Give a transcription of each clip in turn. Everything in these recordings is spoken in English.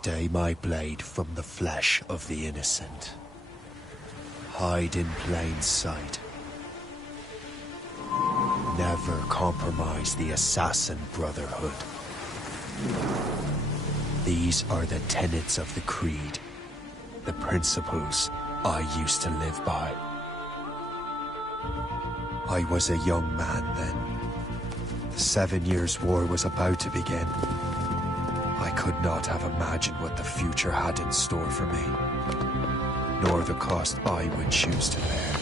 Stay my blade from the flesh of the innocent. Hide in plain sight. Never compromise the Assassin Brotherhood. These are the tenets of the Creed, the principles I used to live by. I was a young man then. The 7 Years' War was about to begin. I could not have imagined what the future had in store for me, nor the cost I would choose to bear.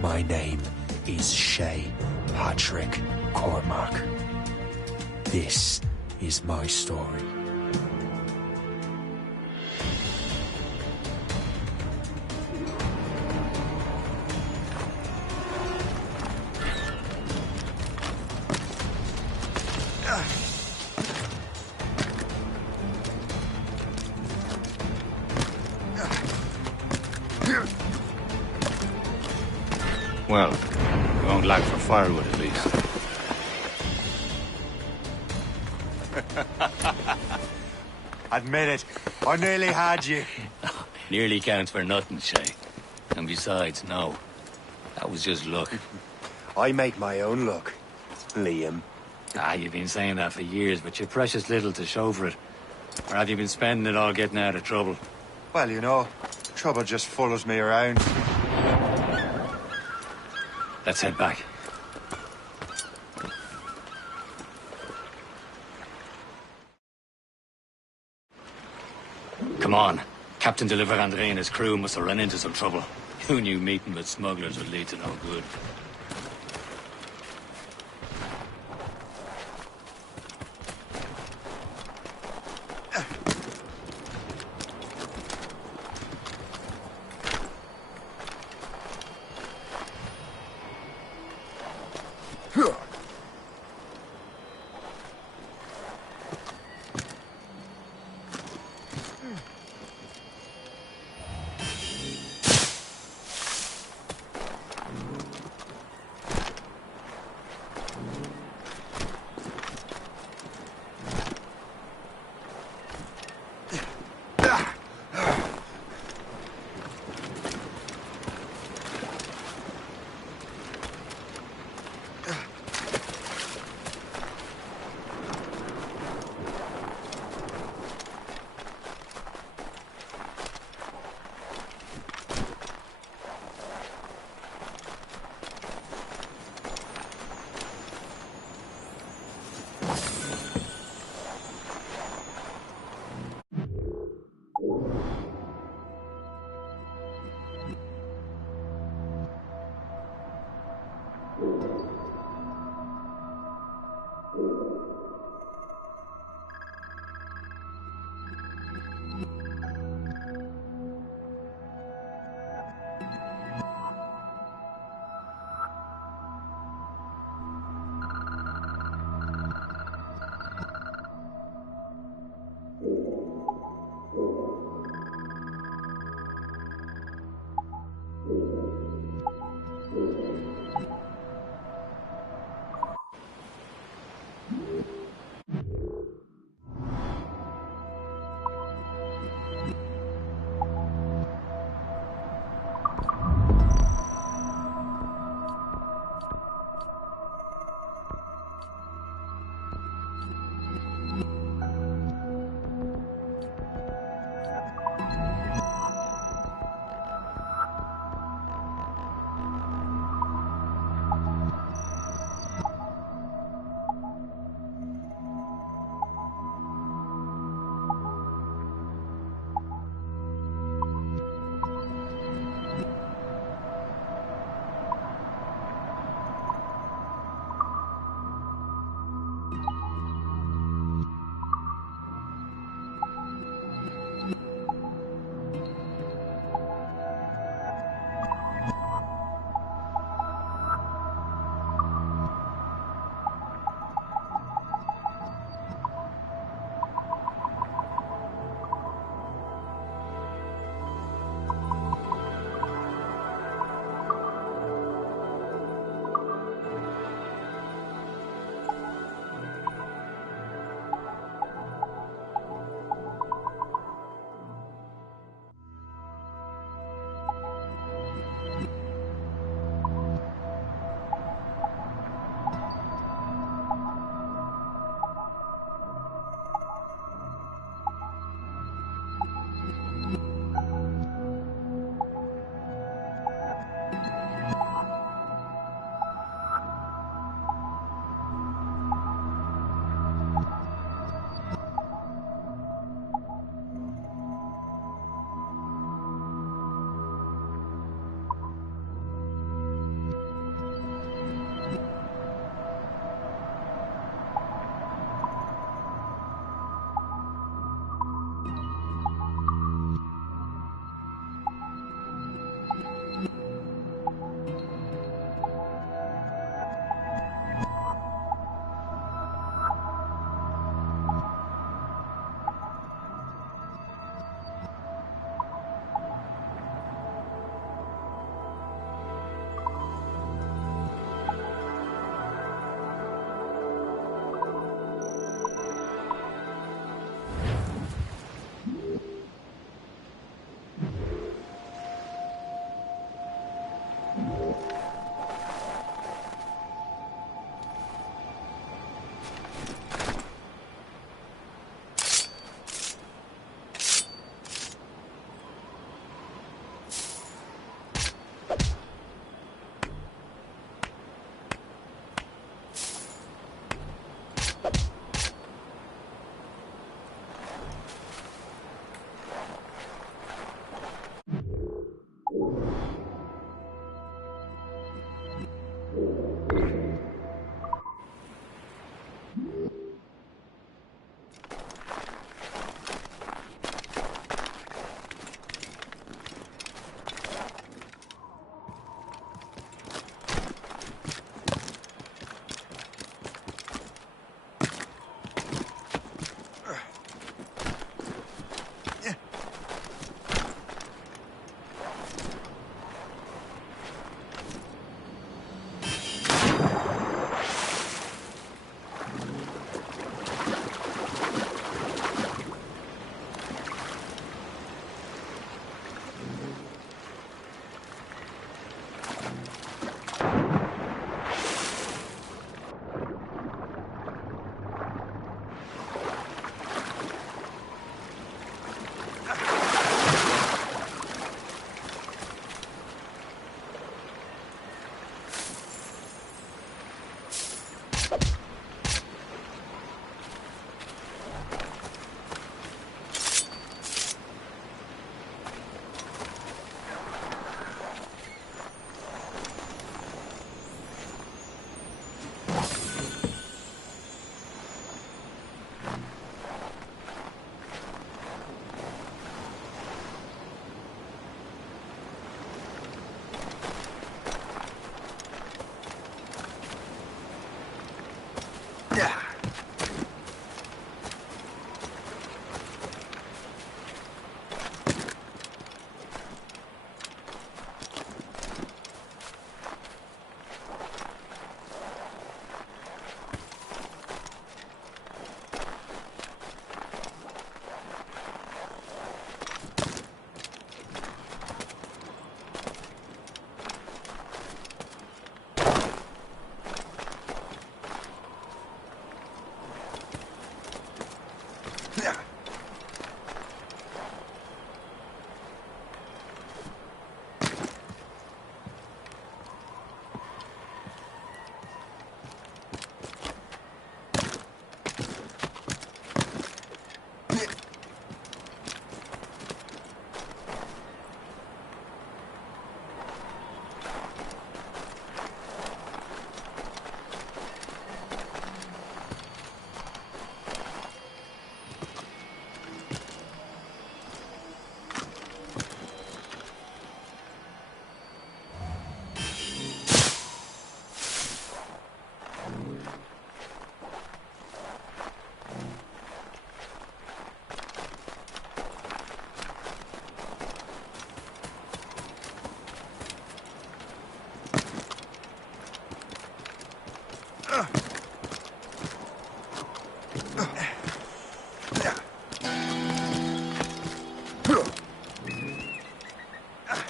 My name is Shay Patrick Cormac. This is my story. Well, we won't lack for firewood at least. Admit it, I nearly had you. Nearly counts for nothing, Shay. And besides, no. That was just luck. I make my own luck, Liam. You've been saying that for years, but you're precious little to show for it. Or have you been spending it all getting out of trouble? Well, you know, trouble just follows me around. Let's head back. Come on. Captain de Andre and his crew must have run into some trouble. Who knew meeting with smugglers would lead to no good?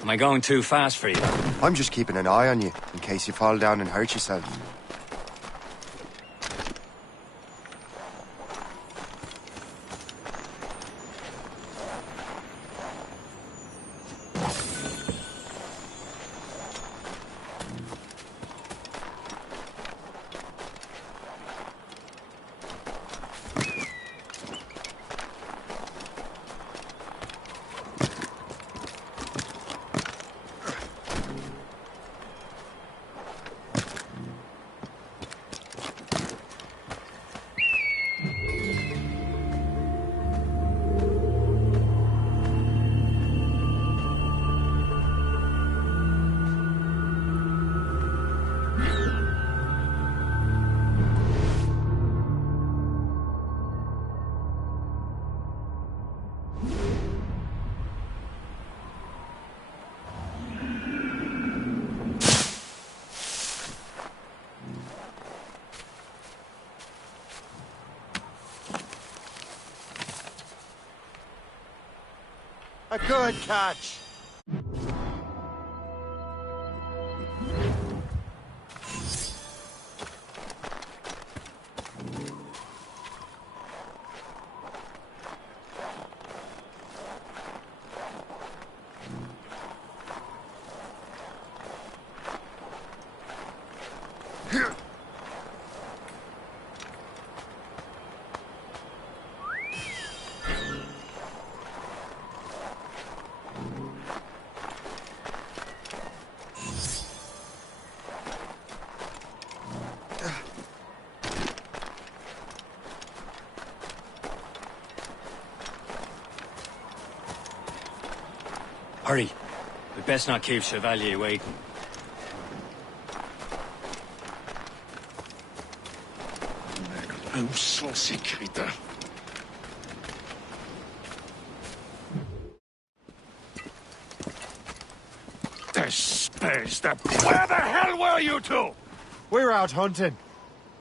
Am I going too fast for you? I'm just keeping an eye on you, in case you fall down and hurt yourself. A good catch. Hurry. We best not keep Chevalier waiting. Où sont ces crétins? Espèce de... Where the hell were you two? We're out hunting.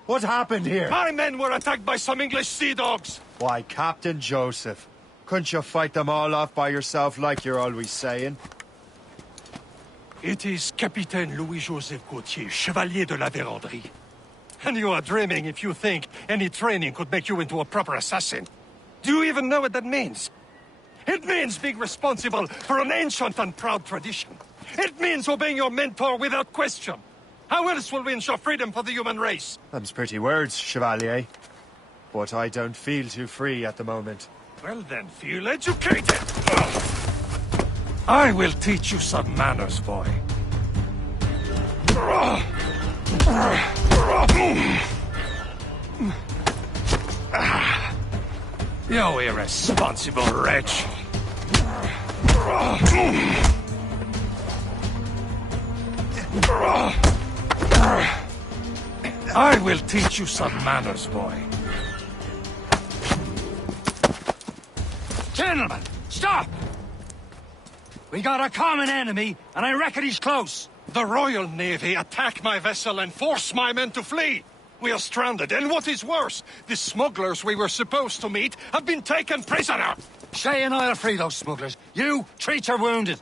What happened here? My men were attacked by some English sea dogs. Why, Captain Joseph. Couldn't you fight them all off by yourself like you're always saying? It is Capitaine Louis-Joseph Gauthier, Chevalier de la Vérendrye. And you are dreaming if you think any training could make you into a proper assassin. Do you even know what that means? It means being responsible for an ancient and proud tradition. It means obeying your mentor without question. How else will we ensure freedom for the human race? Them's pretty words, Chevalier. But I don't feel too free at the moment. Well then, feel educated. I will teach you some manners, boy. You irresponsible wretch. I will teach you some manners, boy. Gentlemen, stop! We got a common enemy, and I reckon he's close. The Royal Navy attacked my vessel and forced my men to flee. We are stranded, and what is worse, the smugglers we were supposed to meet have been taken prisoner. Shay and I'll free those smugglers. You, treat your wounded.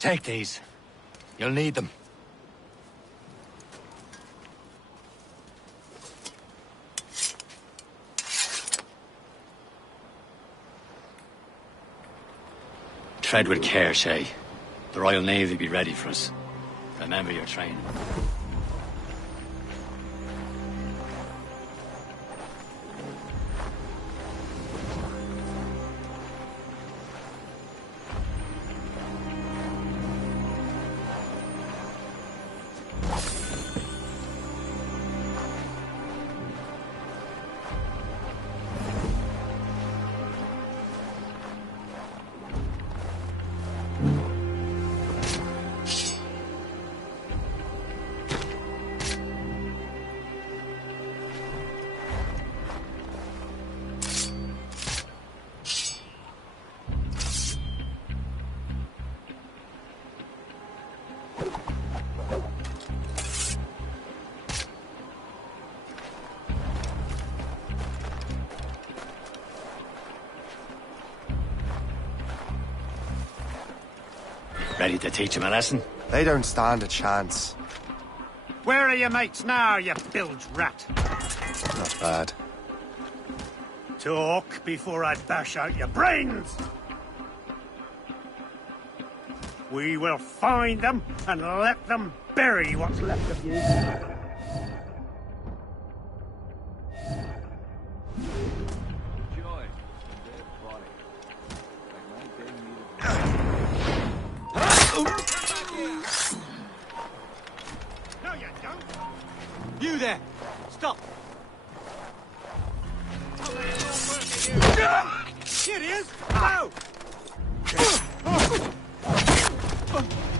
Take these. You'll need them. Tread with care, Shay. The Royal Navy be ready for us. Remember your training. Ready to teach him a lesson? They don't stand a chance. Where are your mates now, you bilge rat? Not bad. Talk before I bash out your brains! We will find them and let them bury what's left of you. No, you don't! You there! Stop! Here he is! Go!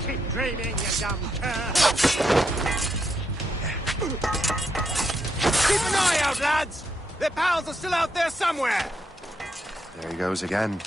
Keep dreaming, you dumb cur! Keep an eye out, lads! Their pals are still out there somewhere! There he goes again.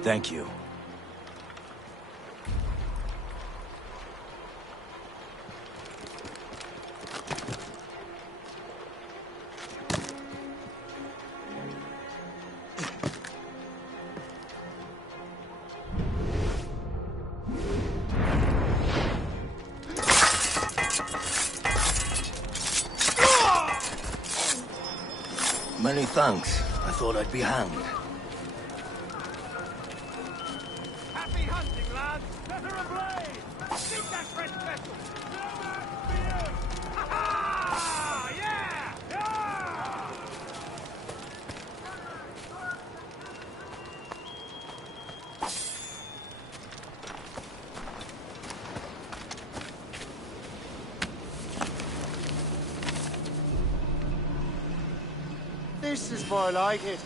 Thank you. Many thanks. I thought I'd be hanged. Happy hunting, lads! Better ablaze! Seek that fresh vessel! No match for you! Ha-ha! Yeah! Yeah! This is more like it.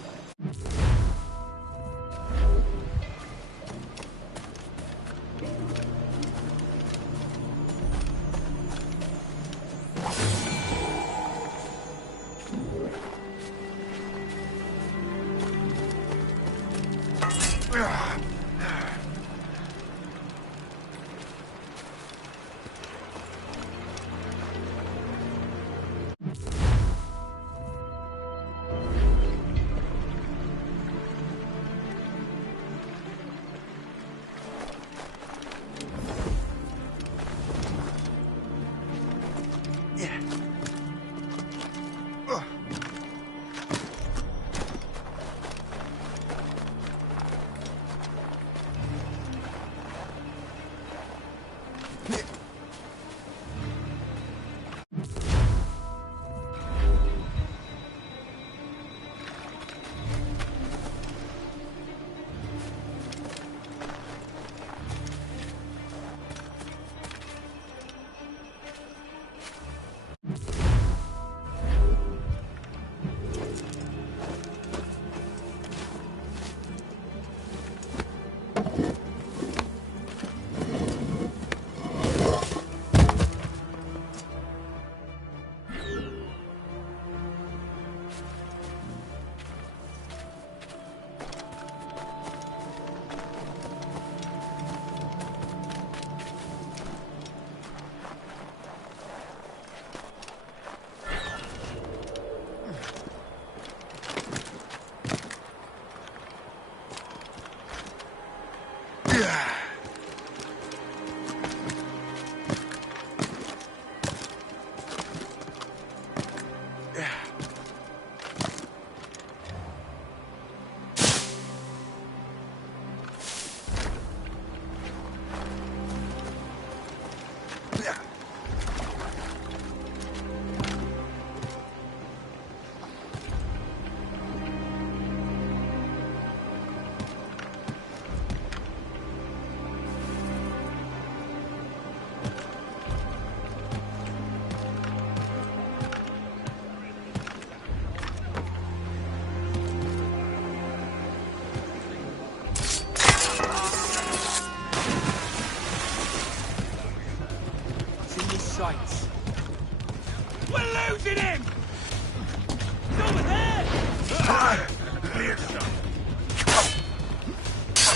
Clear shot.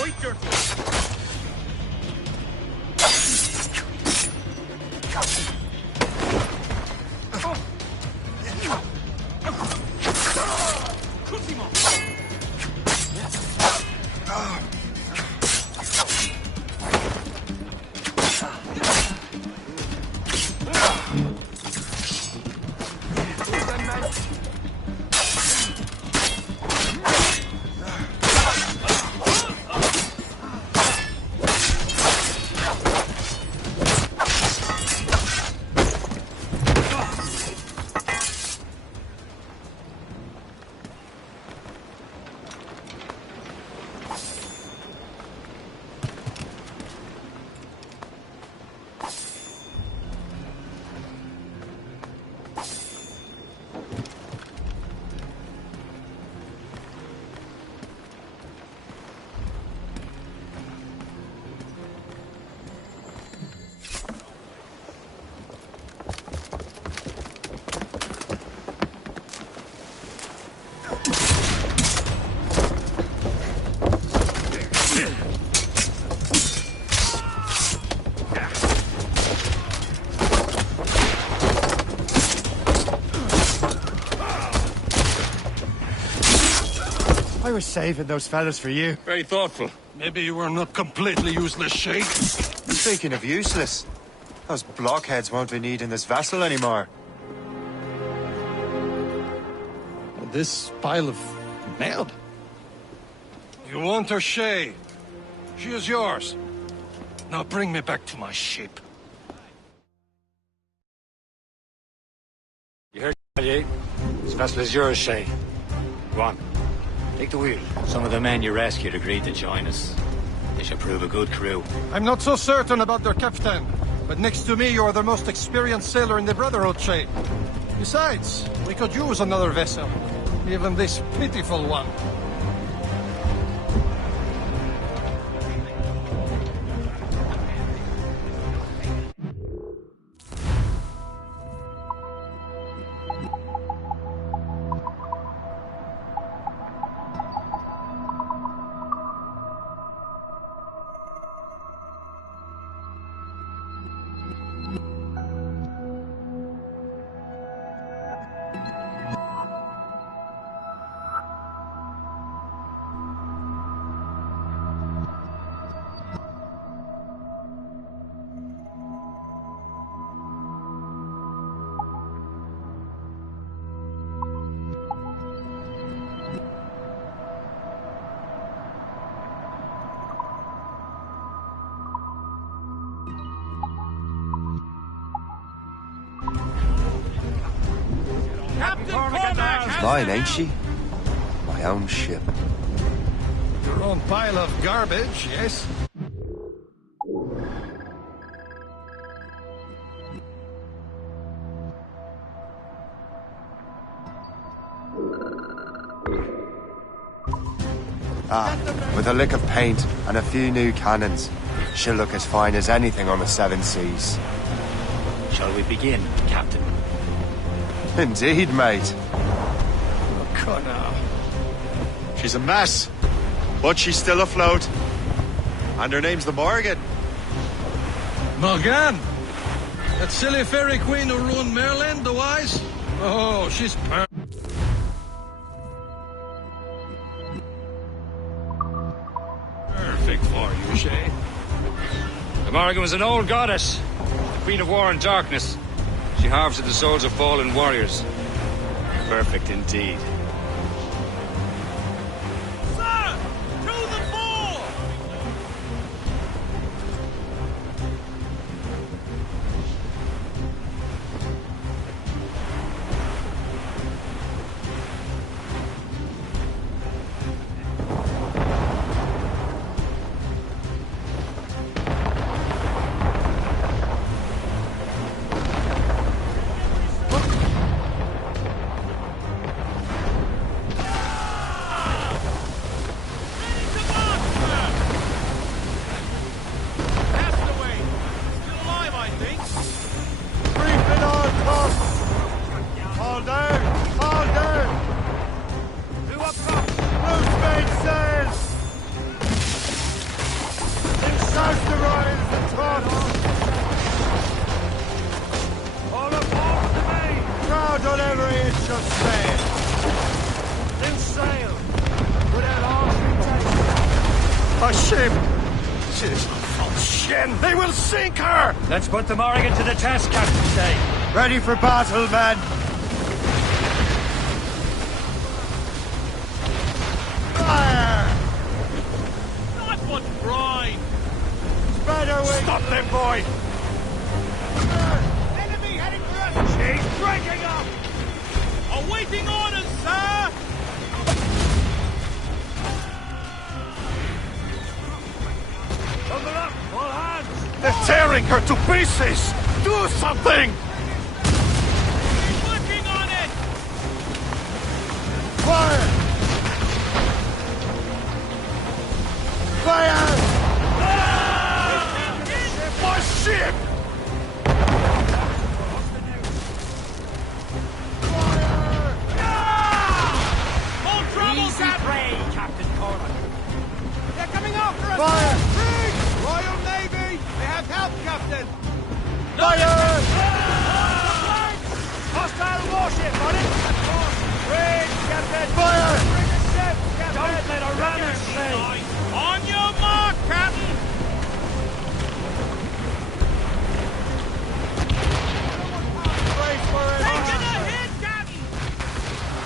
Wait your turn. I was saving those fellas for you. Very thoughtful. Maybe you were not completely useless, Sheikh. Speaking of useless, those blockheads won't be needing this vessel anymore. This pile of mud? You want her, Shay? She is yours. Now bring me back to my ship. You heard, Chevalier? This vessel is yours, Shay. Go on. Take the wheel. Some of the men you rescued agreed to join us. They should prove a good crew. I'm not so certain about their captain, but next to me you're the most experienced sailor in the Brotherhood, Shay. Besides, we could use another vessel. Even this pitiful one. Mine, ain't she? My own ship. Your own pile of garbage, yes? With a lick of paint and a few new cannons, she'll look as fine as anything on the Seven Seas. Shall we begin, Captain? Indeed, mate. Come now. She's a mess, but she's still afloat. And her name's the Morgan. Morgan? That silly fairy queen who ruined Merlin, the wise? Oh, she's perfect for you, Shay. The Morgan was an old goddess, the queen of war and darkness. She harvested the souls of fallen warriors. Perfect indeed. Sir! To the fore! ship! She's from Shen! They will sink her! Let's put the Morrigan to the test, Captain Shay. Ready for battle, men! Fire! Not much brine! Spread our wings! Stop them, boy! Enemy heading for us! She's breaking up! Awaiting orders, sir! Bundle up, all hands. They're tearing her to pieces! Do something! Working on it! Fire! Fire! My ship! More trouble, Captain! Captain Cormac. They're coming after us! Fire! Brig! Royal Navy! They have help, Captain! Fire! Hostile warship on it! Brig, Captain! Fire! Bring a ship, Captain! Don't let her ram us, Shay. On your mark, Captain! Brace for it! Taking a hit, Captain!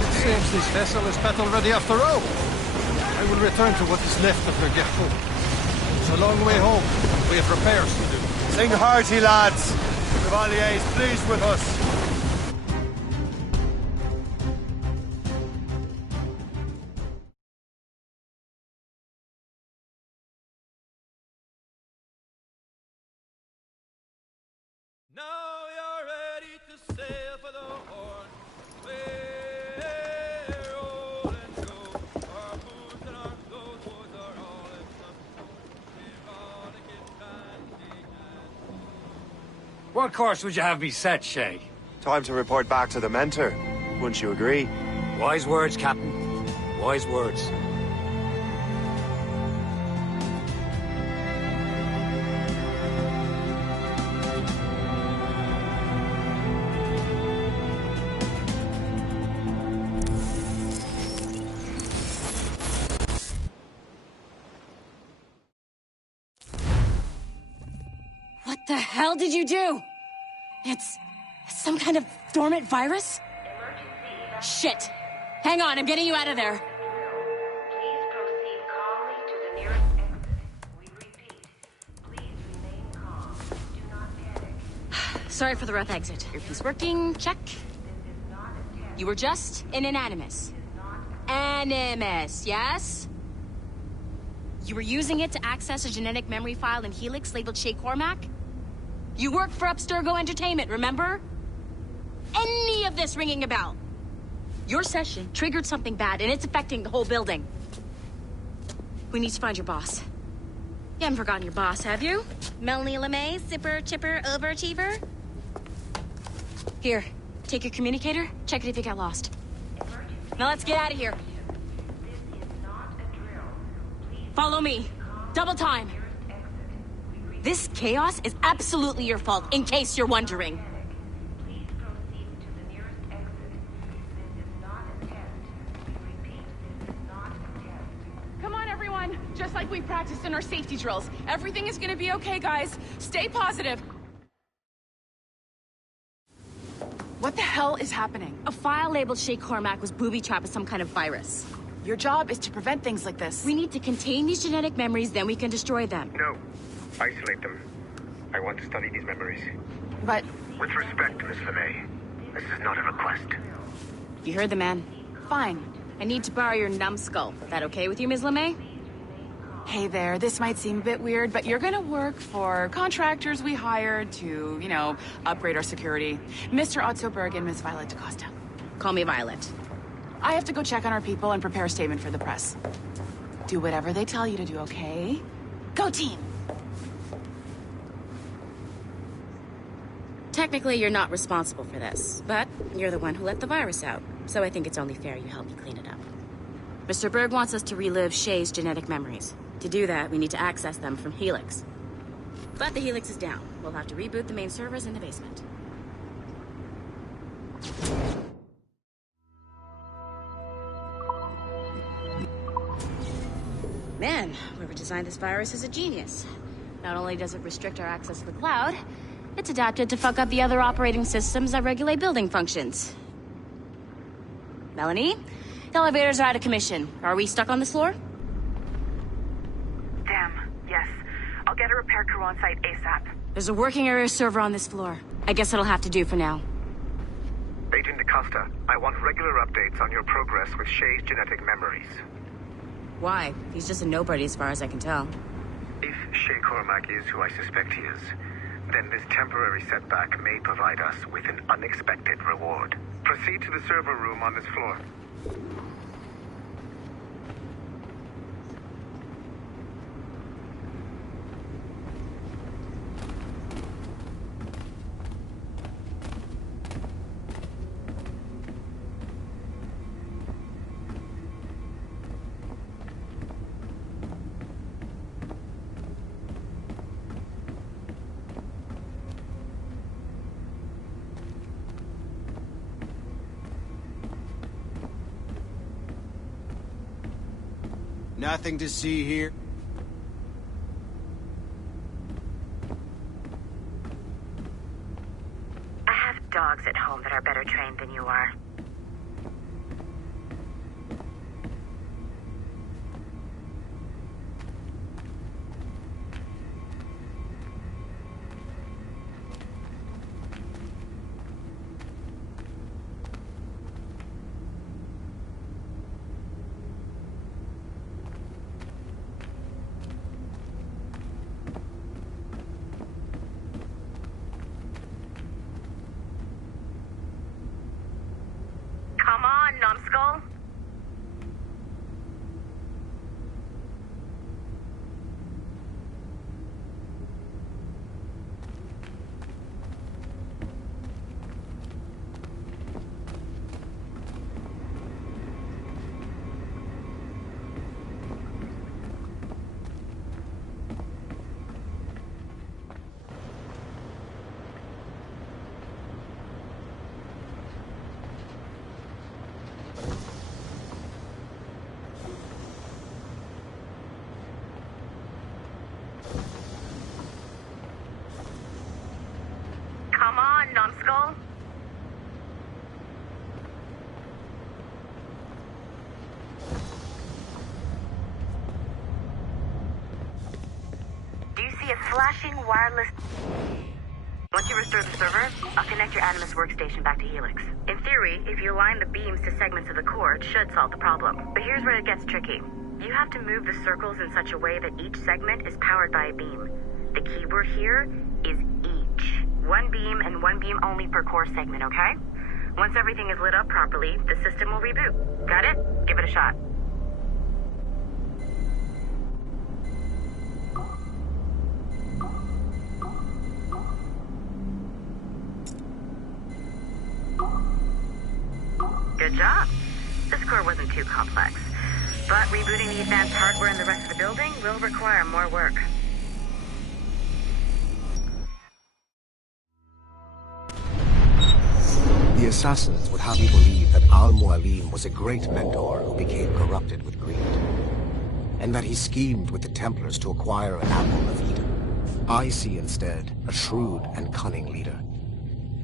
It seems this vessel is battle-ready after all. I will return to what is left of her Gerfaut. It's a long way home. We have repairs to do. Sing hearty, lads! Chevalier is pleased with us. Now you're ready to sail for the Horn. We're roll and go. Our boots and our clothes are all in some. We're all to get bandaged and What course would you have me set, Shay? Time to report back to the mentor. Wouldn't you agree? Wise words, Captain. Wise words. What the hell did you do? It's some kind of dormant virus? Shit. Hang on, I'm getting you out of there. Please proceed calmly to the nearest exit. We repeat, please remain calm. Do not panic. Sorry for the rough exit. Earpiece working, check. This is not a test. You were just in an animus. Animus, yes? You were using it to access a genetic memory file in Helix labeled Shay Cormac? You worked for Abstergo Entertainment, remember? Any of this ringing a bell? Your session triggered something bad, and it's affecting the whole building. We need to find your boss. You haven't forgotten your boss, have you? Melanie LeMay, zipper, chipper, overachiever? Here, take your communicator, check it if you got lost. Now let's get out of here. This is not a drill. Please Follow me. Double time. nearest exit. This chaos is absolutely your fault, in case you're wondering. Please proceed to the nearest exit. This is not a test. We repeat, this is not a test. Come on, everyone. Just like we practiced in our safety drills. Everything is gonna be okay, guys. Stay positive. What the hell is happening? A file labeled Shay Cormac was booby-trapped with some kind of virus. Your job is to prevent things like this. We need to contain these genetic memories, then we can destroy them. No. Isolate them. I want to study these memories. But With respect, Miss LeMay, this is not a request. You heard the man. fine. I need to borrow your numbskull. That okay with you, Ms. LeMay? Hey there, this might seem a bit weird, but you're gonna work for contractors we hired to, upgrade our security. Mr. Otto Berg and Miss Violet DaCosta. Call me Violet. I have to go check on our people and prepare a statement for the press. Do whatever they tell you to do, okay? Go team! Technically, you're not responsible for this, but you're the one who let the virus out. So I think it's only fair you help me clean it up. Mr. Berg wants us to relive Shay's genetic memories. To do that, we need to access them from Helix. But the Helix is down. We'll have to reboot the main servers in the basement. Man, whoever designed this virus is a genius. Not only does it restrict our access to the cloud, it's adapted to fuck up the other operating systems that regulate building functions. Melanie? The elevators are out of commission. Are we stuck on this floor? Damn, yes. I'll get a repair crew on site ASAP. There's a working area server on this floor. I guess it'll have to do for now. Agent DaCosta, I want regular updates on your progress with Shay's genetic memories. Why? He's just a nobody as far as I can tell. If Shay Cormac is who I suspect he is, then this temporary setback may provide us with an unexpected reward. Proceed to the server room on this floor. Nothing to see here. I have dogs at home that are better trained than you are. Come on, numbskull. Come on, numbskull. Do you see a flashing wireless... Once you restore the server, I'll connect your Animus workstation back to Helix. In theory, if you align the beams to segments of the core, it should solve the problem. But here's where it gets tricky. You have to move the circles in such a way that each segment is powered by a beam. The keyword here is each. One beam and one beam only per core segment, okay? Once everything is lit up properly, the system will reboot. Got it? Give it a shot. Good job. This core wasn't too complex. But rebooting the advanced hardware in the rest of the building will require more work. The assassins would have you believe that Al-Mualim was a great mentor who became corrupted with greed, and that he schemed with the Templars to acquire an apple of Eden. I see instead a shrewd and cunning leader,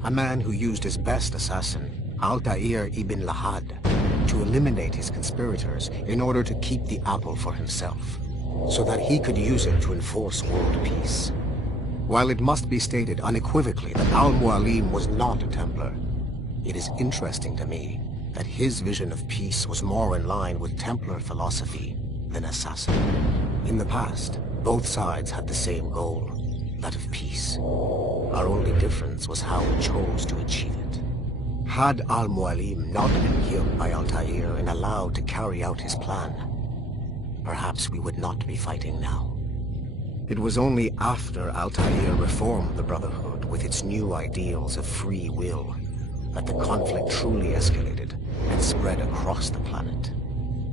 a man who used his best assassin, Altair ibn Lahad, to eliminate his conspirators in order to keep the apple for himself, so that he could use it to enforce world peace. While it must be stated unequivocally that Al-Mualim was not a Templar, it is interesting to me that his vision of peace was more in line with Templar philosophy than assassin. In the past, both sides had the same goal, that of peace. Our only difference was how we chose to achieve it. Had Al-Mualim not been killed by Altair and allowed to carry out his plan, perhaps we would not be fighting now. It was only after Altair reformed the Brotherhood with its new ideals of free will that the conflict truly escalated and spread across the planet.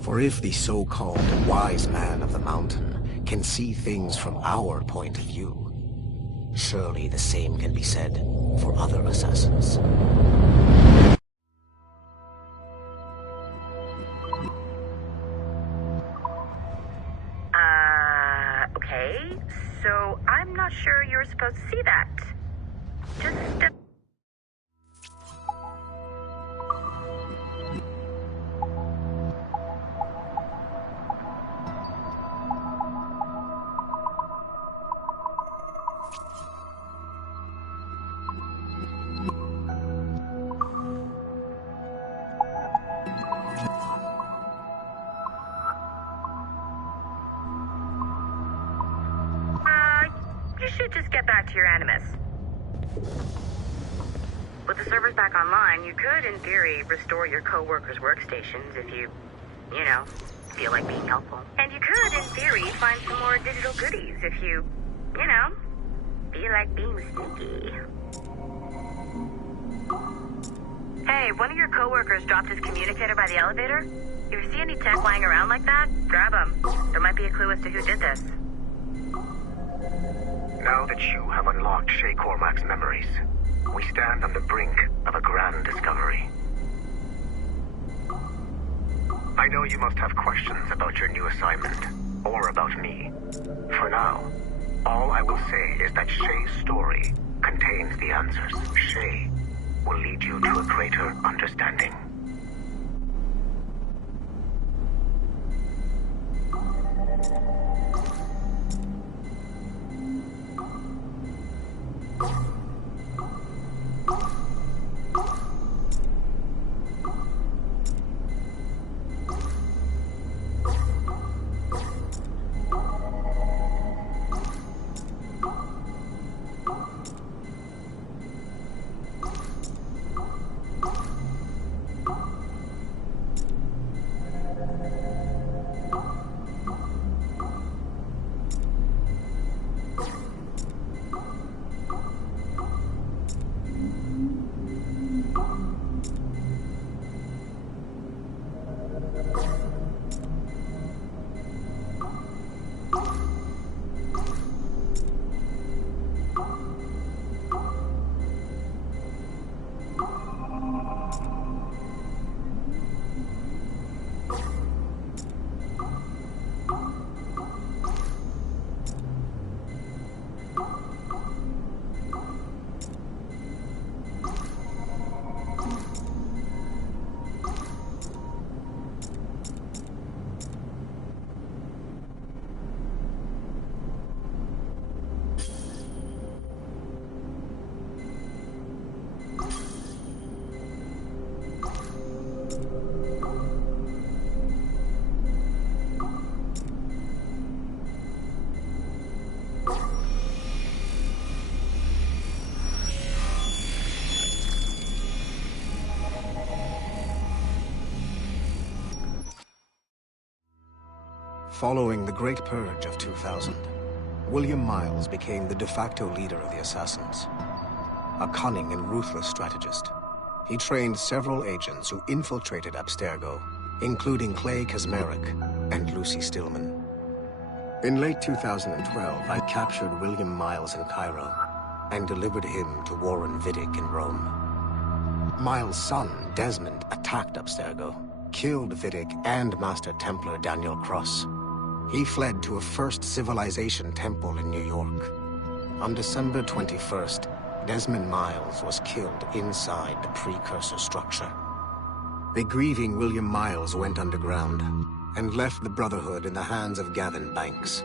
For if the so-called wise man of the mountain can see things from our point of view, surely the same can be said for other assassins. Okay. So I'm not sure you're supposed to see that. Just you should just get back to your Animus. With the servers back online, you could, in theory, restore your co-workers' workstations if you feel like being helpful. And you could, in theory, find some more digital goodies if you feel like being sneaky. Hey, one of your co-workers dropped his communicator by the elevator. If you see any tech lying around like that, grab them. There might be a clue as to who did this. Now that you have unlocked Shay Cormac's memories, we stand on the brink of a grand discovery. I know you must have questions about your new assignment, or about me. For now, all I will say is that Shay's story contains the answers. Shay will lead you to a greater understanding. Following the Great Purge of 2000, William Miles became the de facto leader of the Assassins. A cunning and ruthless strategist, he trained several agents who infiltrated Abstergo, including Clay Kazmarek and Lucy Stillman. In late 2012, I captured William Miles in Cairo and delivered him to Warren Vidic in Rome. Miles' son, Desmond, attacked Abstergo, killed Vidic and Master Templar Daniel Cross. He fled to a First Civilization temple in New York. On December 21st, Desmond Miles was killed inside the precursor structure. The grieving William Miles went underground and left the Brotherhood in the hands of Gavin Banks.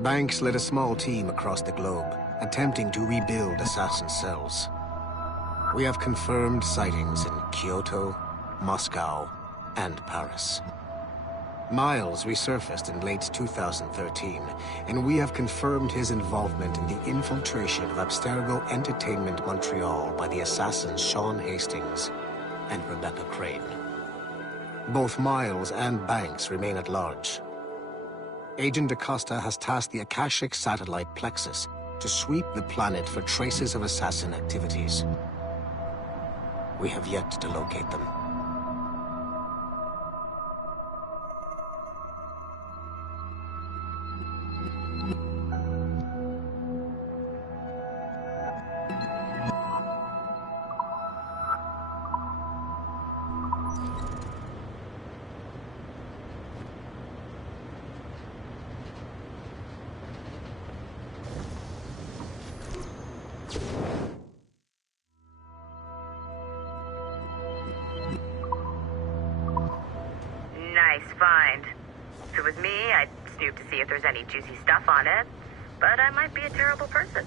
Banks led a small team across the globe, attempting to rebuild assassin cells. We have confirmed sightings in Kyoto, Moscow, and Paris. Miles resurfaced in late 2013, and we have confirmed his involvement in the infiltration of Abstergo Entertainment Montreal by the assassins Sean Hastings and Rebecca Crane. Both Miles and Banks remain at large. Agent DaCosta has tasked the Akashic satellite Plexus to sweep the planet for traces of assassin activities. We have yet to locate them. find. If it was me, I'd snoop to see if there's any juicy stuff on it. But I might be a terrible person.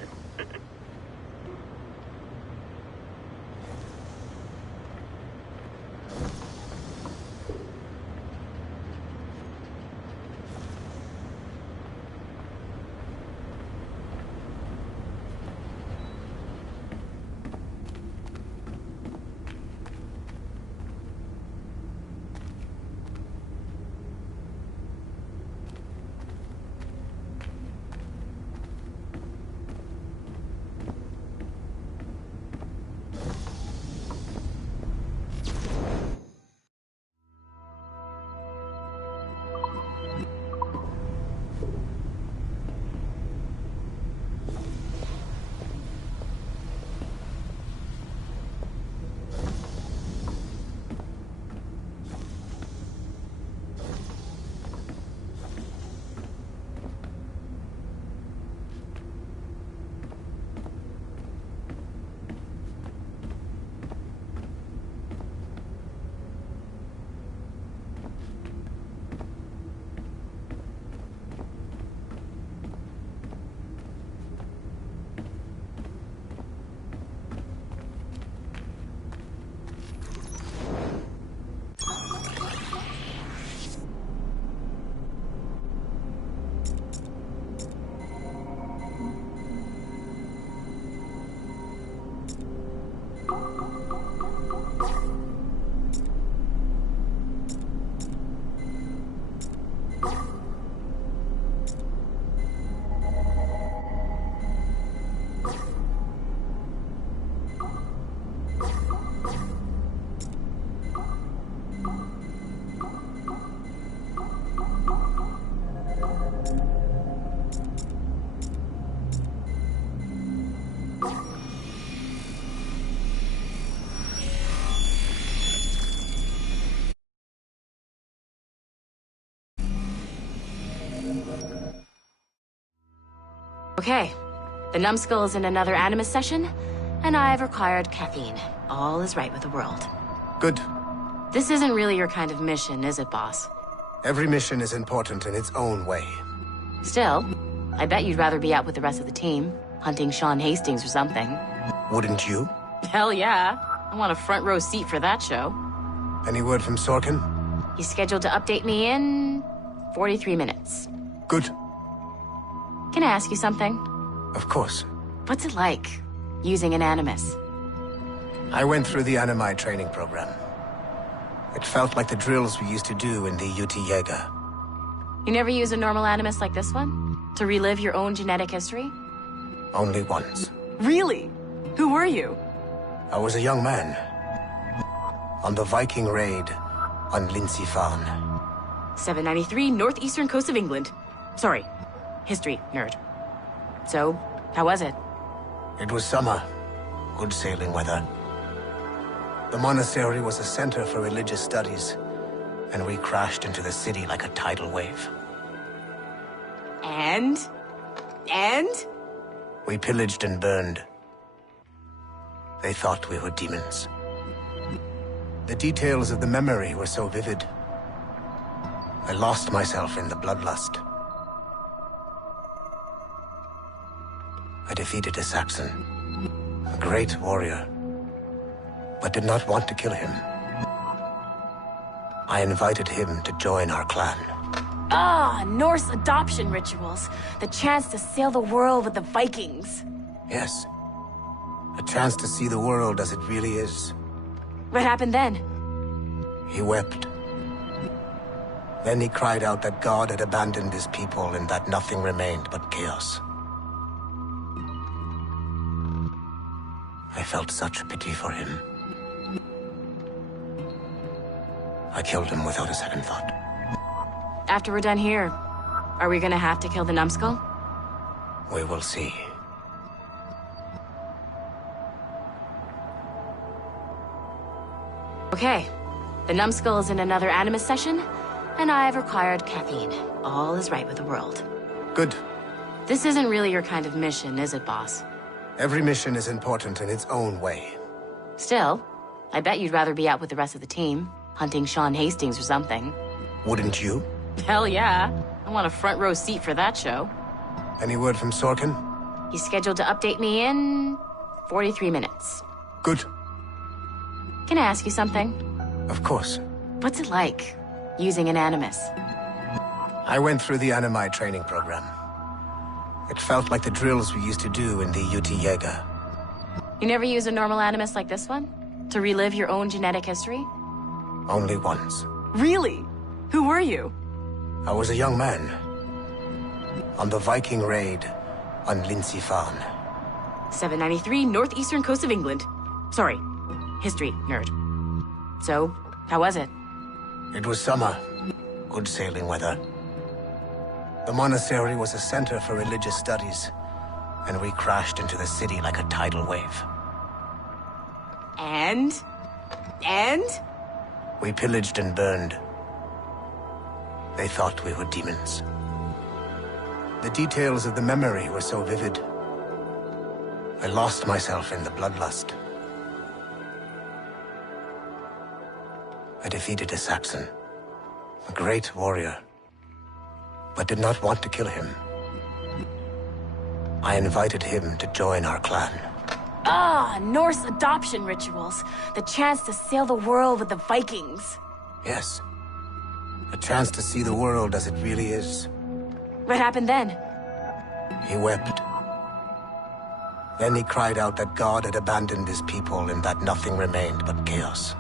Okay, the numbskull is in another Animus session, and I've required caffeine. All is right with the world. Good. This isn't really your kind of mission, is it, boss? Every mission is important in its own way. Still, I bet you'd rather be out with the rest of the team, hunting Sean Hastings or something. Wouldn't you? Hell yeah. I want a front row seat for that show. Any word from Sorkin? He's scheduled to update me in 43 minutes. Good. Can I ask you something? Of course. What's it like, using an Animus? I went through the Animi training program. It felt like the drills we used to do in the UT Jaeger. You never use a normal Animus like this one? To relive your own genetic history? Only once. Really? Who were you? I was a young man. On the Viking raid on Lindsey Farm. 793, northeastern coast of England. Sorry, history nerd. So, how was it? It was summer. Good sailing weather. The monastery was a center for religious studies, and we crashed into the city like a tidal wave. And? We pillaged and burned. They thought we were demons. The details of the memory were so vivid. I lost myself in the bloodlust. I defeated a Saxon, a great warrior, but did not want to kill him. I invited him to join our clan. Ah, Norse adoption rituals. The chance to sail the world with the Vikings. Yes. A chance to see the world as it really is. What happened then? He wept. Then he cried out that God had abandoned his people and that nothing remained but chaos. I felt such pity for him. I killed him without a second thought. After we're done here, are we gonna have to kill the numbskull? We will see. Okay, the numbskull is in another Animus session, and I've required caffeine. All is right with the world. Good. This isn't really your kind of mission, is it, boss? Every mission is important in its own way. Still, I bet you'd rather be out with the rest of the team, hunting Sean Hastings or something. Wouldn't you? Hell yeah. I want a front row seat for that show. Any word from Sorkin? He's scheduled to update me in 43 minutes. Good. Can I ask you something? Of course. What's it like, using an Animus? I went through the Animi training program. It felt like the drills we used to do in the UT Jaeger. You never use a normal Animus like this one? To relive your own genetic history? Only once. Really? Who were you? I was a young man. On the Viking raid on Lindsey Farm. 793, northeastern coast of England. Sorry, history nerd. So, how was it? It was summer. Good sailing weather. The monastery was a center for religious studies, and we crashed into the city like a tidal wave. And? We pillaged and burned. They thought we were demons. The details of the memory were so vivid. I lost myself in the bloodlust. I defeated a Saxon, a great warrior, but did not want to kill him. I invited him to join our clan. Ah, Norse adoption rituals. The chance to sail the world with the Vikings. Yes. A chance to see the world as it really is. What happened then? He wept. Then he cried out that God had abandoned his people and that nothing remained but chaos.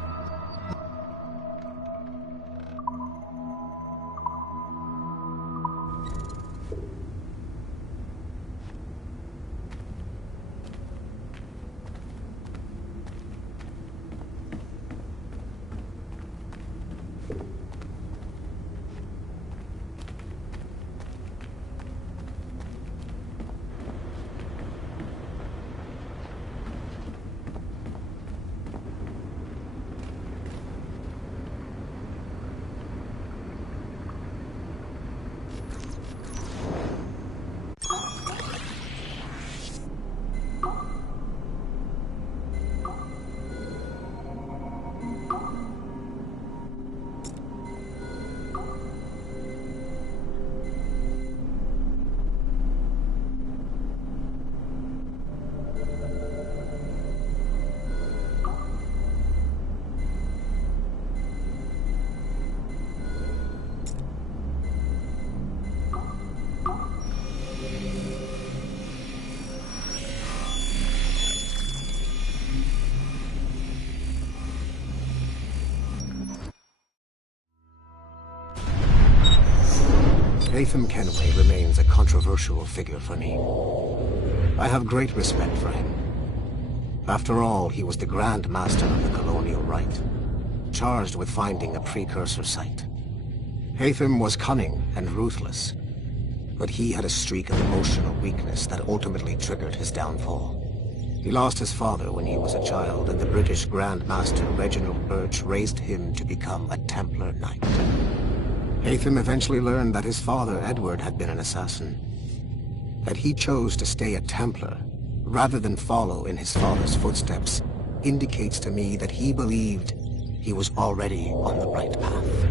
Latham Kenway remains a controversial figure for me. I have great respect for him. After all, he was the Grand Master of the Colonial Rite, charged with finding a precursor site. Hatham was cunning and ruthless, but he had a streak of emotional weakness that ultimately triggered his downfall. He lost his father when he was a child, and the British Grand Master Reginald Birch raised him to become a Templar Knight. Hatham eventually learned that his father, Edward, had been an assassin. That he chose to stay a Templar, rather than follow in his father's footsteps, indicates to me that he believed he was already on the right path.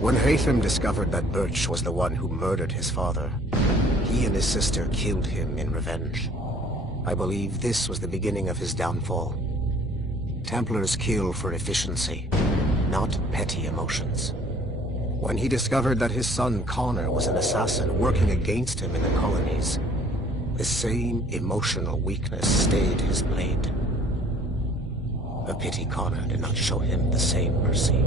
When Hatham discovered that Birch was the one who murdered his father, he and his sister killed him in revenge. I believe this was the beginning of his downfall. Templars kill for efficiency, not petty emotions. When he discovered that his son Connor was an assassin working against him in the colonies, the same emotional weakness stayed his blade. A pity Connor did not show him the same mercy.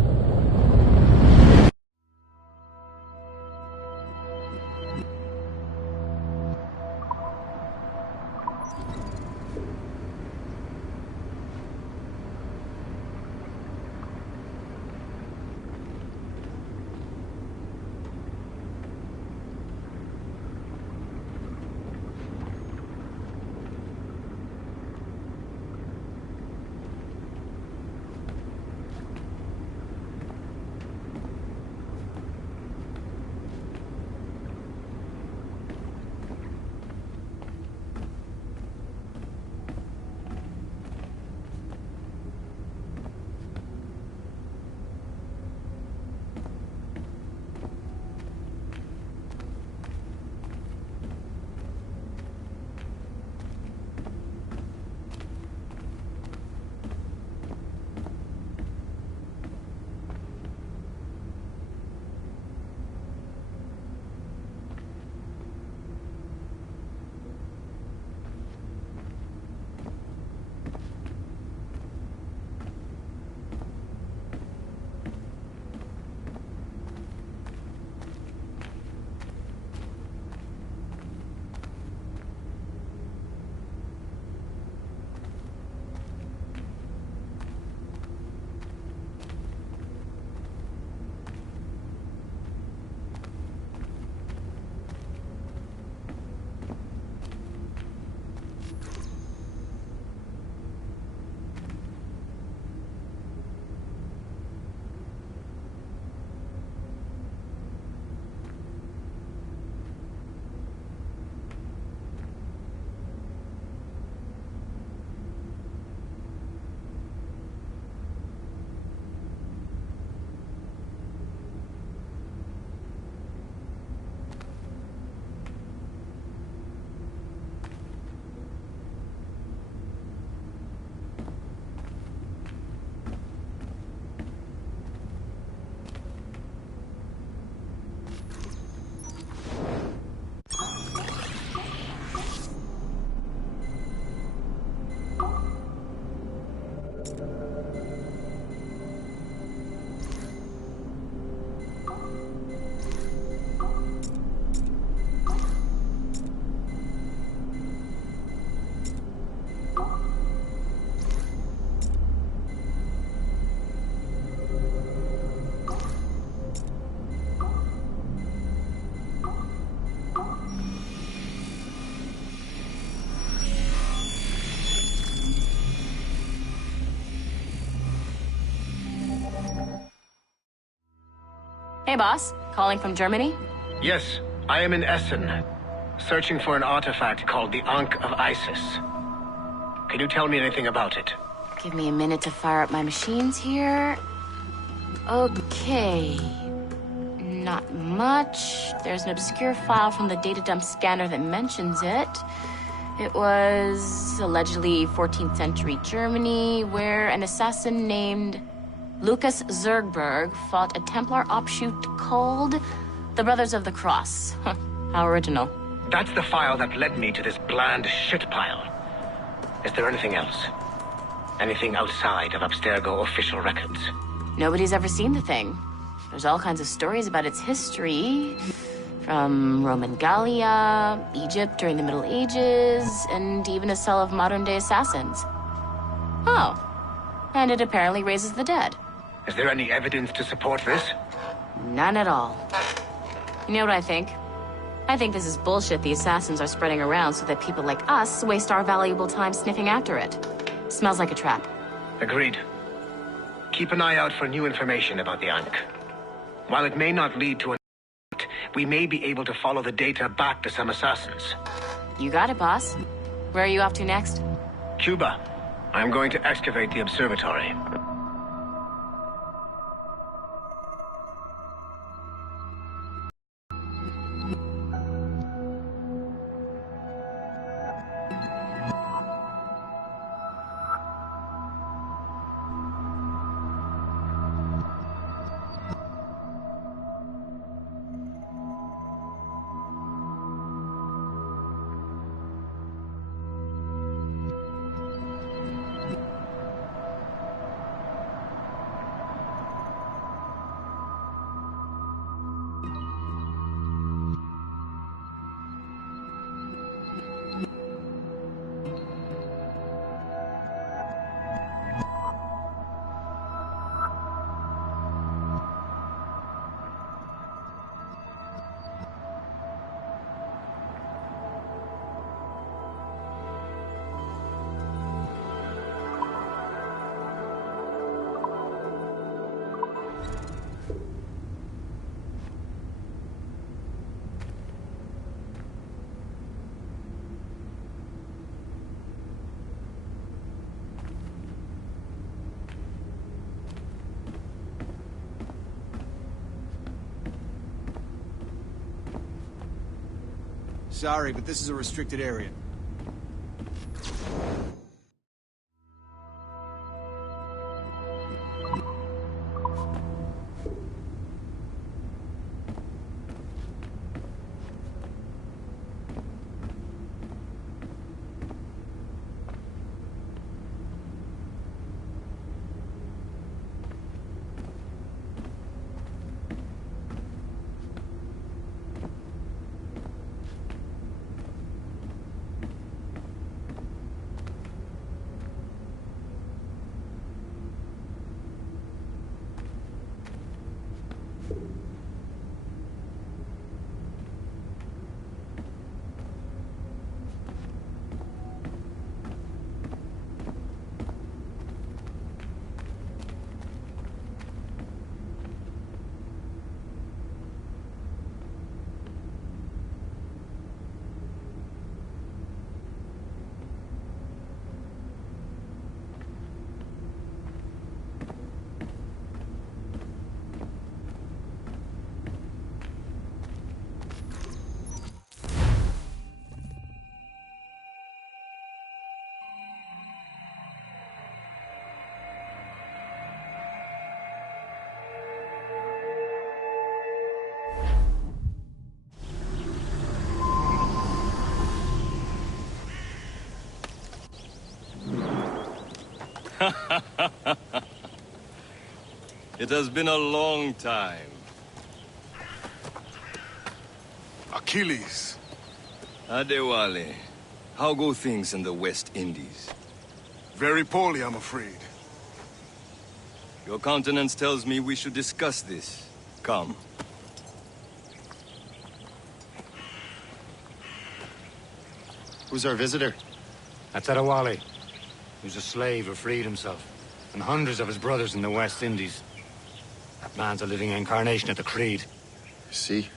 Hey, boss. Calling from Germany? Yes, I am in Essen, searching for an artifact called the Ankh of Isis. Can you tell me anything about it? Give me a minute to fire up my machines here. Okay. Not much. There's an obscure file from the data dump scanner that mentions it. It was allegedly 14th century Germany, where an assassin named Lucas Zergberg fought a Templar offshoot called the Brothers of the Cross. Huh, how original. That's the file that led me to this bland shit pile. Is there anything else? Anything outside of Abstergo official records? Nobody's ever seen the thing. There's all kinds of stories about its history. From Roman Gallia, Egypt during the Middle Ages, and even a cell of modern-day assassins. Oh. And it apparently raises the dead. Is there any evidence to support this? None at all. You know what I think? I think this is bullshit the assassins are spreading around so that people like us waste our valuable time sniffing after it. Smells like a trap. Agreed. Keep an eye out for new information about the Ankh. While it may not lead to an we may be able to follow the data back to some assassins. You got it, boss. Where are you off to next? Cuba. I'm going to excavate the observatory. Sorry, but this is a restricted area. It has been a long time. Achilles. Adewale, how go things in the West Indies? Very poorly, I'm afraid. Your countenance tells me we should discuss this. Come. Who's our visitor? That's Adewale. He was a slave who freed himself, and hundreds of his brothers in the West Indies. That man's a living incarnation of the Creed. See?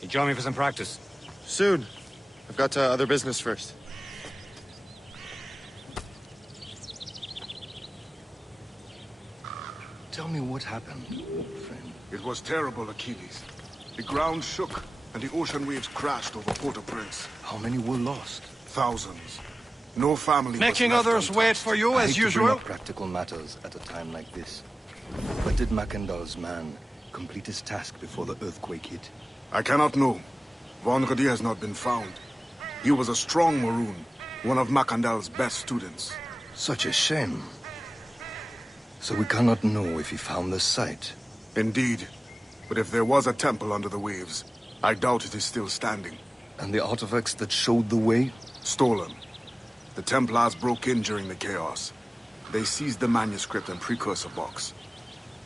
You join me for some practice? Soon. I've got other business first. Tell me what happened, friend. It was terrible, Achilles. The ground shook, and the ocean waves crashed over Port-au-Prince. How many were lost? Thousands. No family Making was left others untouched. wait for you, I as hate to bring usual? up practical matters at a time like this. But did Mackandal's man complete his task before the earthquake hit? I cannot know. Vonredi has not been found. He was a strong Maroon, one of Mackandal's best students. Such a shame. So we cannot know if he found the site. Indeed. But if there was a temple under the waves, I doubt it is still standing. And the artifacts that showed the way? Stolen. The Templars broke in during the chaos. They seized the manuscript and precursor box.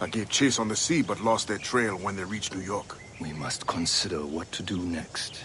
I gave chase on the sea, but lost their trail when they reached New York. We must consider what to do next.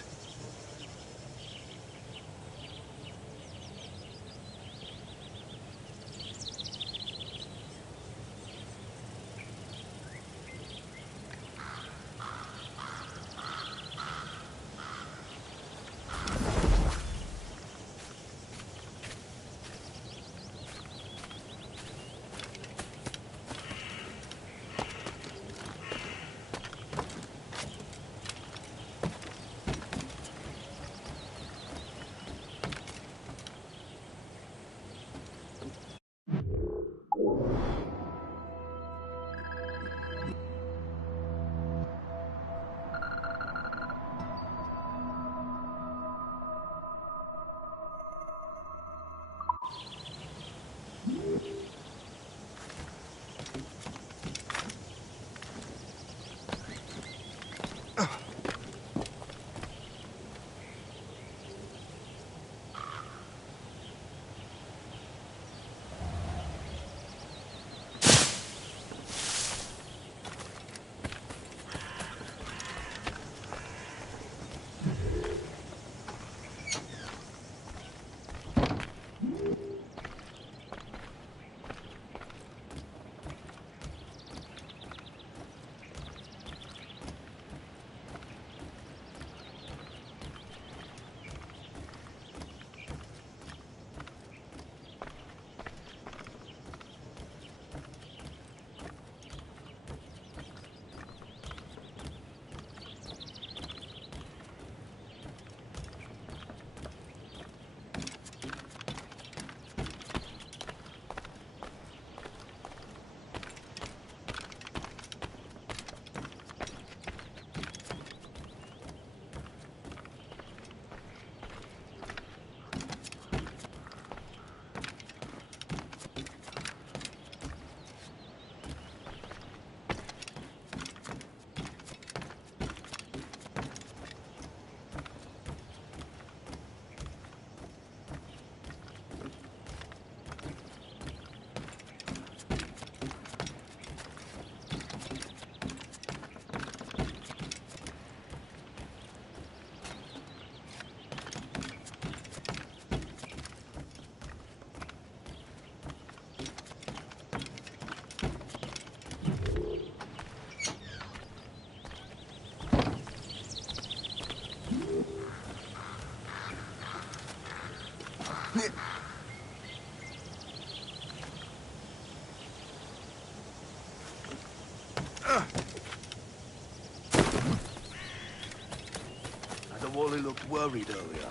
Wally looked worried earlier.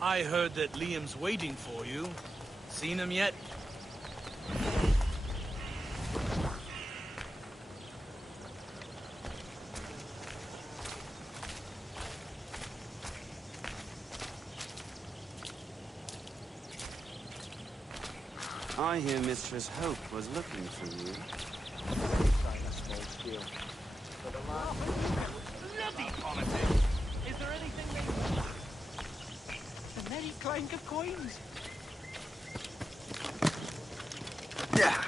I heard that Liam's waiting for you. Seen him yet? I hear Mistress Hope was looking for you. Bloody politics! Is there anything they want? The merry clank of coins. Yeah.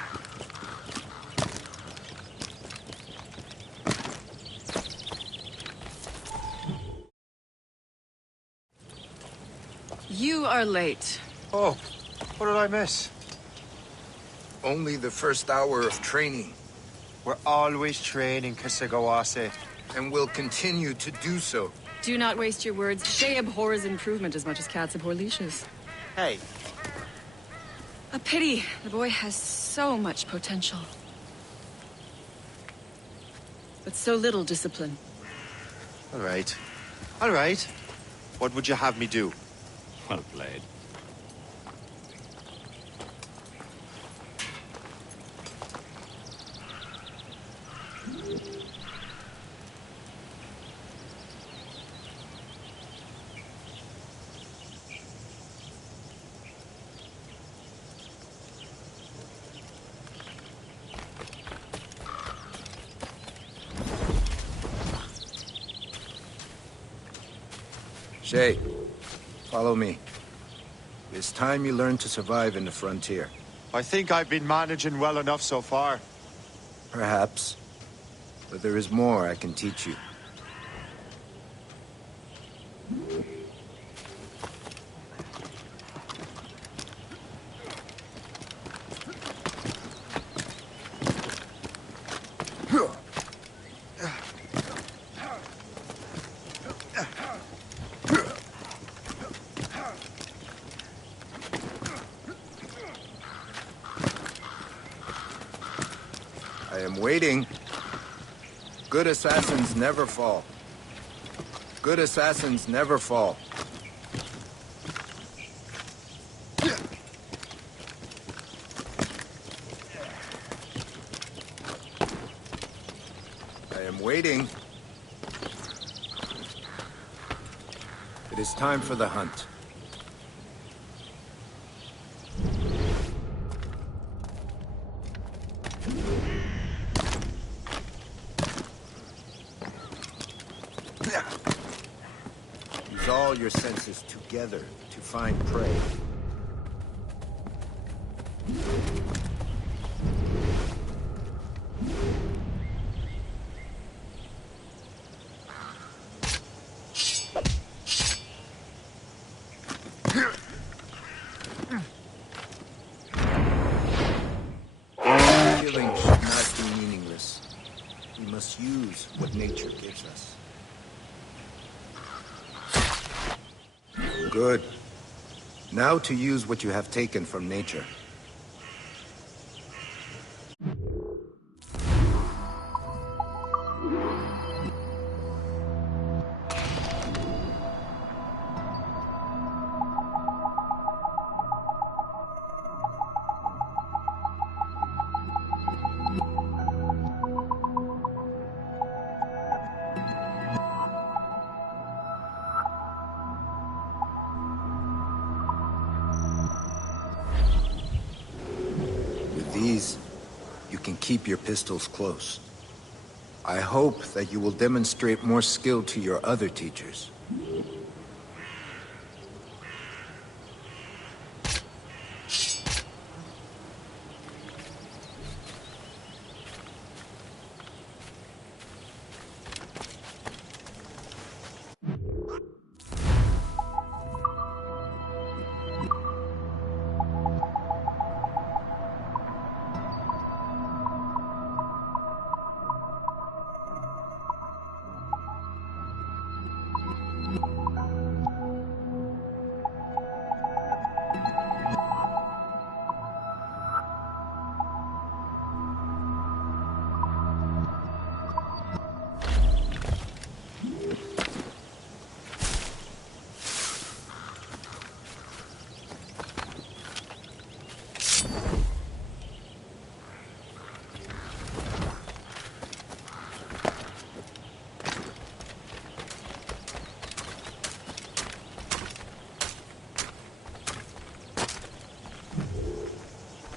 You are late. Oh, what did I miss? only the first hour of training. We're always training, Kasagawase. And will continue to do so. Do not waste your words. Shay abhors improvement as much as cats abhor leashes. Hey. A pity. The boy has so much potential. But so little discipline. All right. All right. What would you have me do? Well played. Shay, follow me. It's time you learn to survive in the frontier. I think I've been managing well enough so far. Perhaps. But there is more I can teach you. I am waiting. Good assassins never fall. Good assassins never fall. I am waiting. It is time for the hunt. Use all your senses together to find prey. Killing should not be meaningless. We must use what nature gives us. Good. Now to use what you have taken from nature. These, you can keep your pistols close. I hope that you will demonstrate more skill to your other teachers.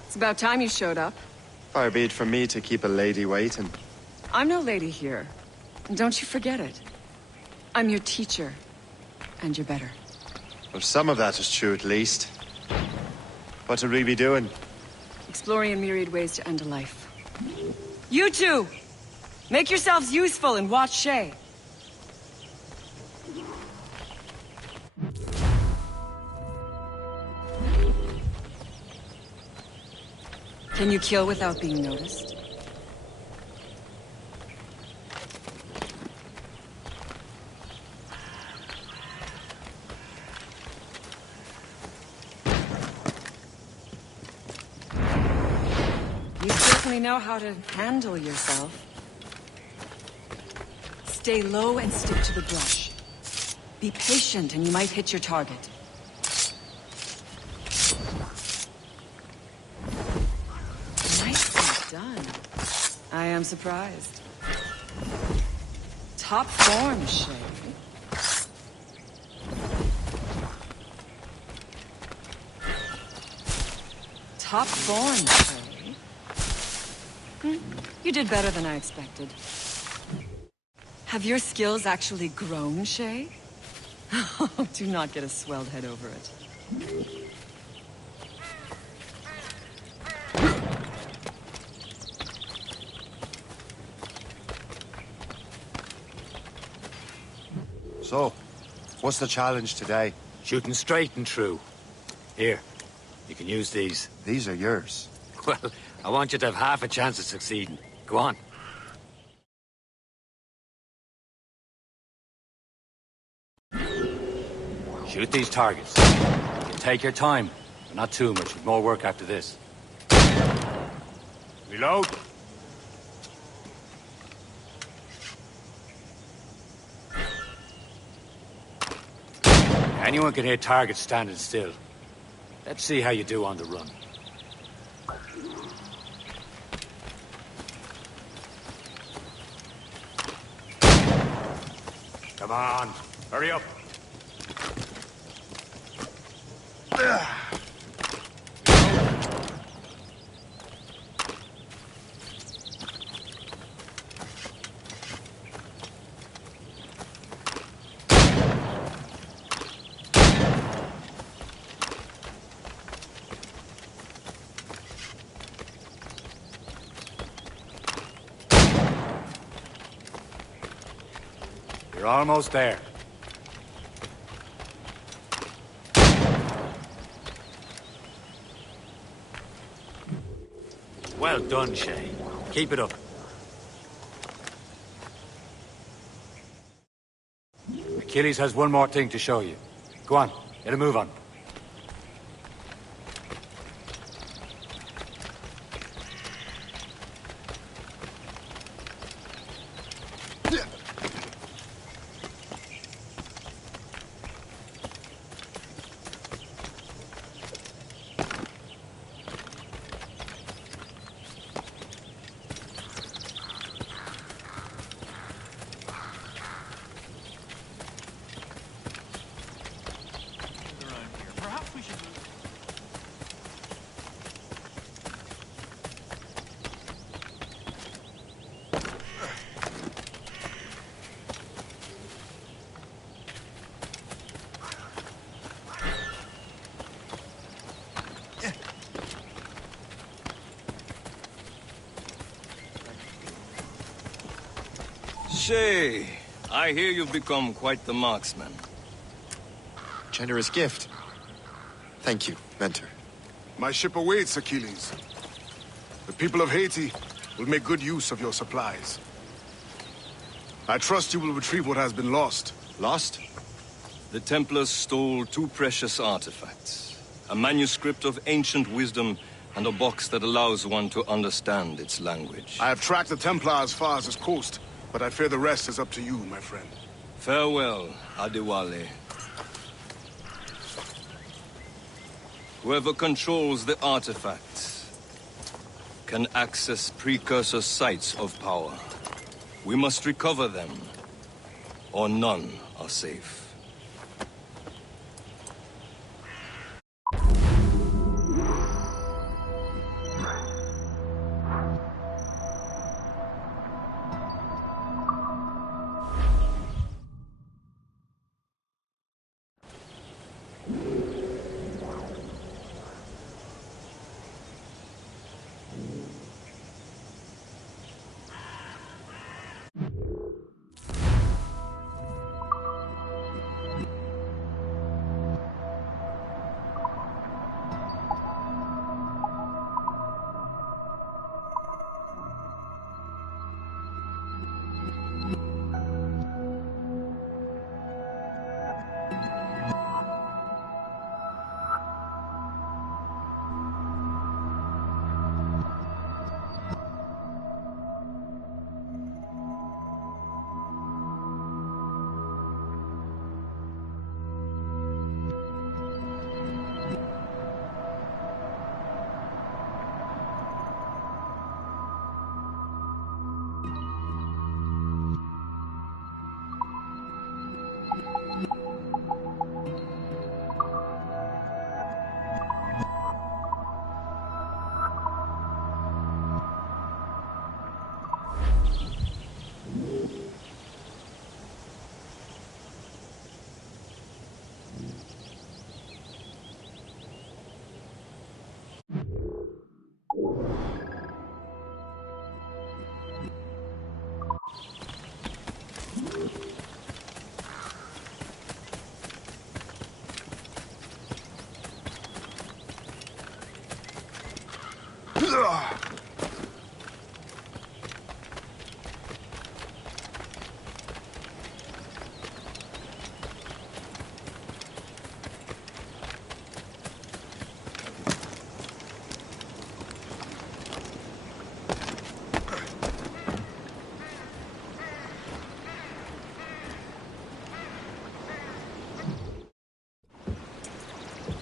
It's about time you showed up. Far be it from me to keep a lady waiting. I'm no lady here. And don't you forget it. I'm your teacher. And you're better. Well, some of that is true, at least. What would we be doing? Exploring a myriad ways to end a life. You two! Make yourselves useful and watch Shay. Can you kill without being noticed? You certainly know how to handle yourself. Stay low and stick to the brush. Be patient and you might hit your target. Nicely done. I am surprised. Top form, Shay. Top form, Shay. You did better than I expected. Have your skills actually grown, Shay? Do not get a swelled head over it. So, what's the challenge today? Shooting straight and true. Here, you can use these. These are yours. Well, I want you to have half a chance of succeeding. Go on. Shoot these targets. You can take your time, but not too much. With more work after this. Reload. Anyone can hit targets standing still. Let's see how you do on the run. Come on, hurry up. You're almost there. Well done, Shay. Keep it up. Achilles has one more thing to show you. Go on, get a move on. Shay, I hear you've become quite the marksman. Generous gift. Thank you, Mentor. My ship awaits, Achilles. The people of Haiti will make good use of your supplies. I trust you will retrieve what has been lost. Lost? The Templars stole 2 precious artifacts. A manuscript of ancient wisdom and a box that allows one to understand its language. I have tracked the Templar as far as this coast, but I fear the rest is up to you, my friend. Farewell, Adewale. Whoever controls the artifacts can access precursor sites of power. We must recover them, or none are safe.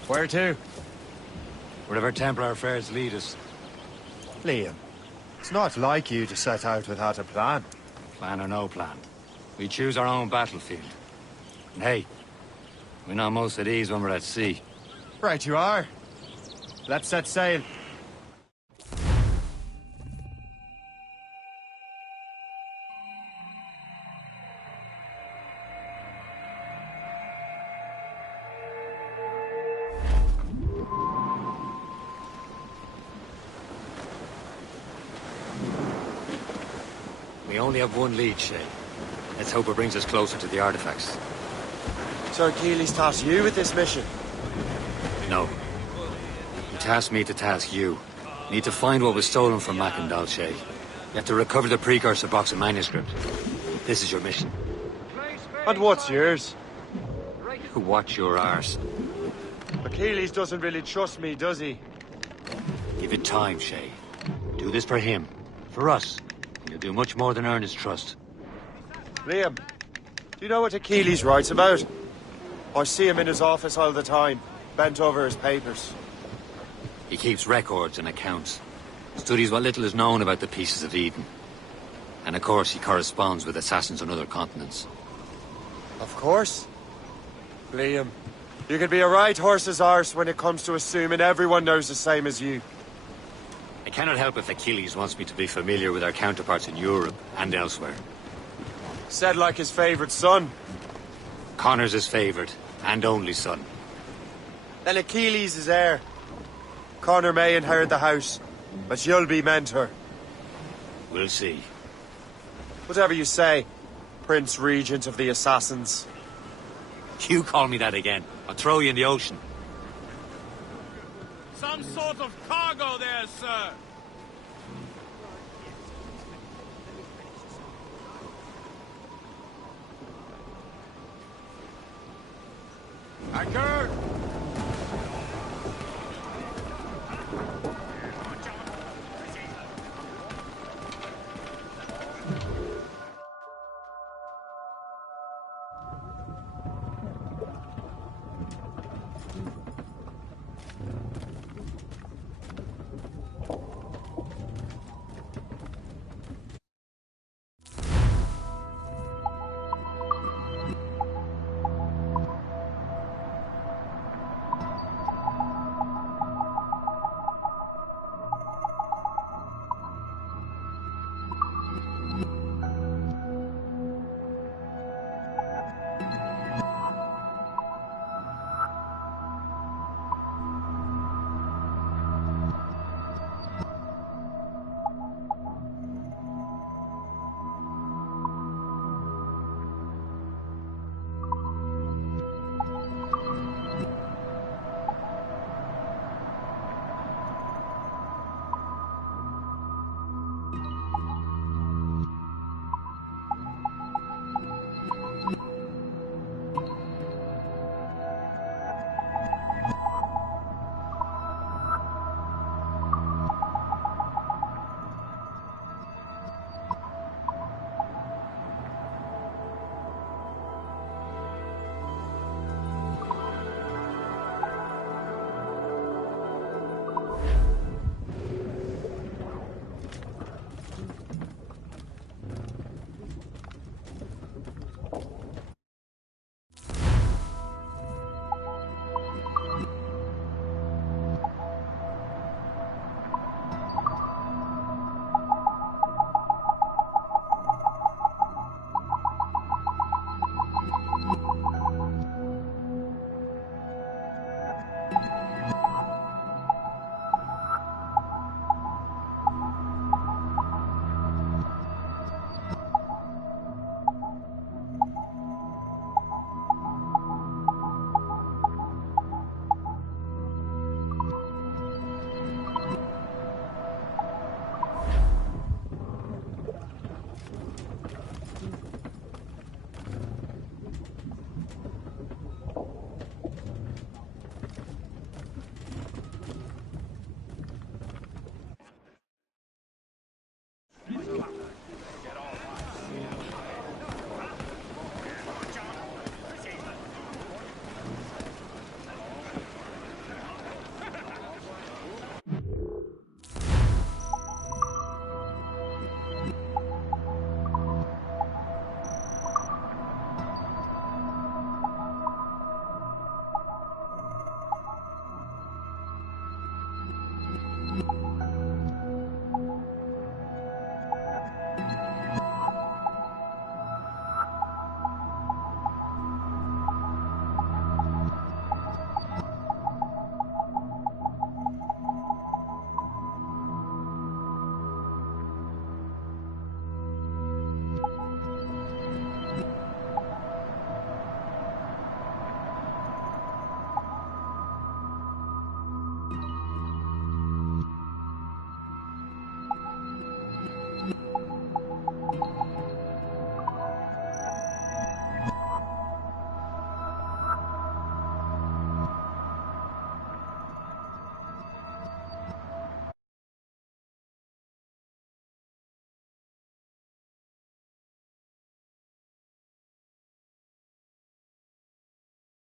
Where to? Wherever Templar affairs lead us. Liam, it's not like you to set out without a plan. Plan or no plan. We choose our own battlefield. And hey, we're not most at ease when we're at sea. Right you are. Let's set sail. We only have one lead, Shay. Let's hope it brings us closer to the artifacts. So Keely's tasked you with this mission? No. He tasked me to task you. Need to find what was stolen from Mackendal, Shay. You have to recover the precursor box of manuscript. This is your mission. And what's yours? Watch your arse. Achilles doesn't really trust me, does he? Give it time, Shay. Do this for him. For us. And you'll do much more than earn his trust. Liam, do you know what Achilles writes about? I see him in his office all the time, bent over his papers. He keeps records and accounts. Studies what little is known about the pieces of Eden. And of course, he corresponds with assassins on other continents. Of course. Liam, you can be a right horse's arse when it comes to assuming everyone knows the same as you. I cannot help if Achilles wants me to be familiar with our counterparts in Europe and elsewhere. Said like his favourite son. Connor's his favourite, and only son. Then Achilles is heir. Connor may inherit the house, but you'll be mentor. We'll see. Whatever you say, Prince Regent of the Assassins. You call me that again, I'll throw you in the ocean. Some sort of cargo there, sir.